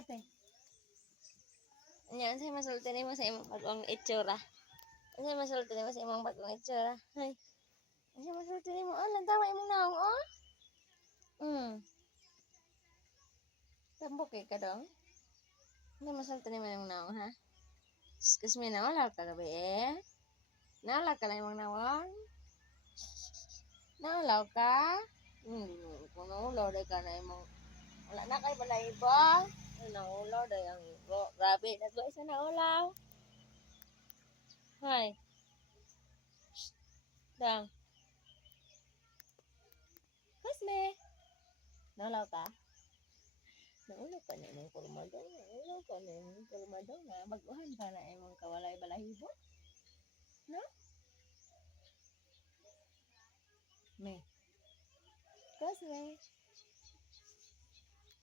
ate. Anya, sa'yo masulti mo sa imong bagong itsura. Sa'yo masulti mo sa imong bagong itsura. Ay. Sa'yo masulti mo. Oh, lantawa imong naong, oh. Tambok ka dong. Sa'yo masulti mo yung naong, ha? Excuse me, nawala ka gabi, eh. Nawala ka lang imong naong. Nawala ka? Kung nawala, ka na imong. Wala na kayo balahibo. Naulaw daw yung ibo. Grabe, naglo isa naulaw. Hay. Dang. Kasme. Naulaw ka? Naulaw ka na imong kurmadong. Naulaw ka na imong kurmadong. Baguhan ka na imong kawalay balahibo. No? Me. Kasme.